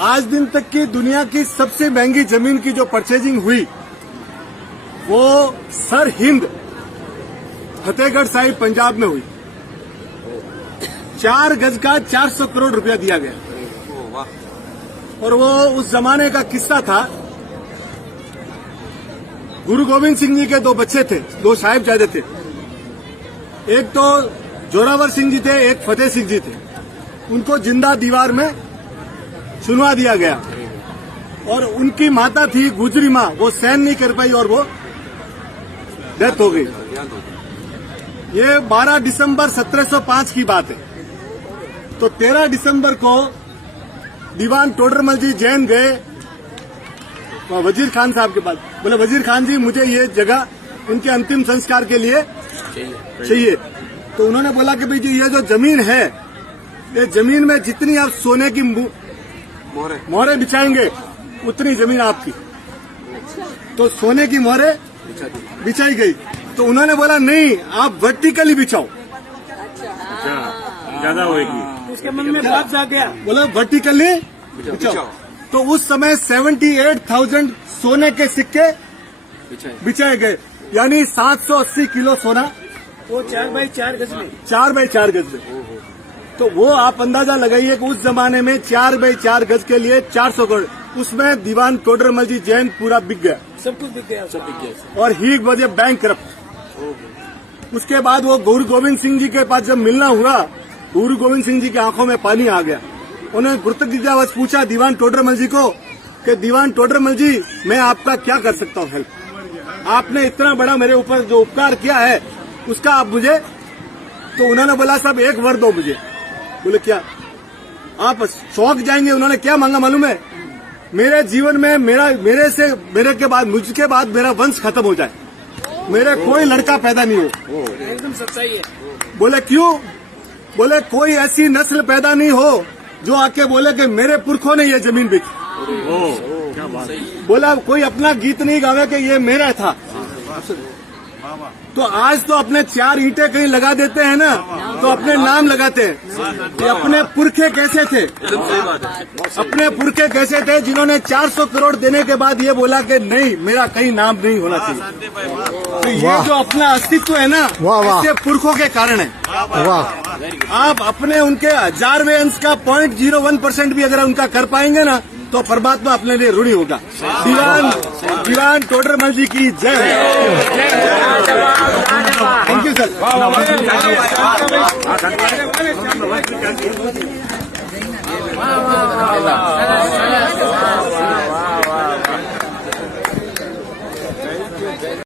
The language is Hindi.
आज दिन तक की दुनिया की सबसे महंगी जमीन की जो परचेजिंग हुई वो सर हिंद फतेहगढ़ साहिब पंजाब में हुई। 4 गज का 400 करोड़ रुपया दिया गया। और वो उस जमाने का किस्सा था। गुरु गोविंद सिंह जी के 2 बच्चे थे, 2 साहिबजादे थे। एक तो जोरावर सिंह जी थे, एक फतेह सिंह जी थे। उनको जिंदा दीवार में चुनवा दिया गया और उनकी माता थी गुजरी माँ, वो सहन नहीं कर पाई और वो डेथ हो गई। ये 12 दिसंबर 1705 की बात है। तो 13 दिसंबर को दीवान टोडरमल जी जैन गए वजीर खान साहब के पास। बोले वजीर खान जी मुझे ये जगह इनके अंतिम संस्कार के लिए चाहिए। तो उन्होंने बोला कि भाई जी ये जो जमीन है, ये जमीन में जितनी आप सोने की मोहरे बिछाएंगे उतनी जमीन आपकी। तो सोने की मोहरे बिछाई गई। तो उन्होंने बोला नहीं, आप वर्टिकली बिछाओ, ज्यादा होगी। उसके मन में बात आ गया, बोला वर्टिकली बिछाओ। तो उस समय 78,000 सोने के सिक्के बिछाए गए, यानी 780 किलो सोना। वो 4 बाई 4 गज में, 4 बाई 4 गज में। तो वो आप अंदाजा लगाइए कि उस जमाने में 4 बाई 4 गज के लिए 400 करोड़, उसमें दीवान टोडरमल जी जैन पूरा बिक गया, सब कुछ बिक गया, सब बिक गया। और he was a bank corrupt. उसके बाद वो गुरु गोविंद सिंह जी के पास जब मिलना हुआ, गुरु गोविंद सिंह जी की आंखों में पानी आ गया। उन्होंने कृतज्ञतावश पूछा दीवान टोडरमल जी को कि दीवान टोडरमल जी मैं आपका क्या कर सकता हूँ हेल्प, आपने इतना बड़ा मेरे ऊपर जो उपकार किया है उसका आप मुझे। तो उन्होंने बोला साहब एक वर दो मुझे। बोले क्या? आप शौक जाएंगे। उन्होंने क्या मांगा मालूम है? मेरे जीवन में मुझके बाद मेरा वंश खत्म हो जाए, मेरे कोई लड़का पैदा नहीं हो। एकदम सच्चाई है। बोले क्यों? बोले कोई ऐसी नस्ल पैदा नहीं हो जो आके बोले कि मेरे पुरखों ने ये जमीन बेची। क्या बात। बोला कोई अपना गीत नहीं गावे कि ये मेरा था। तो आज तो अपने 4 ईंटें कहीं लगा देते हैं ना, तो अपने नाम लगाते हैं कि अपने पुरखे कैसे थे, अपने पुरखे कैसे थे जिन्होंने 400 करोड़ देने के बाद ये बोला कि नहीं मेरा कहीं नाम नहीं होना चाहिए। तो ये जो अपना अस्तित्व है ना, इससे पुरखों के कारण है। आप अपने उनके 1000वें अंश का 0.01% भी अगर उनका कर पाएंगे ना तो परमात्मा अपने लिए ऋणी होगा। दीवान टोडरमल जी की जय है। Thank you sir.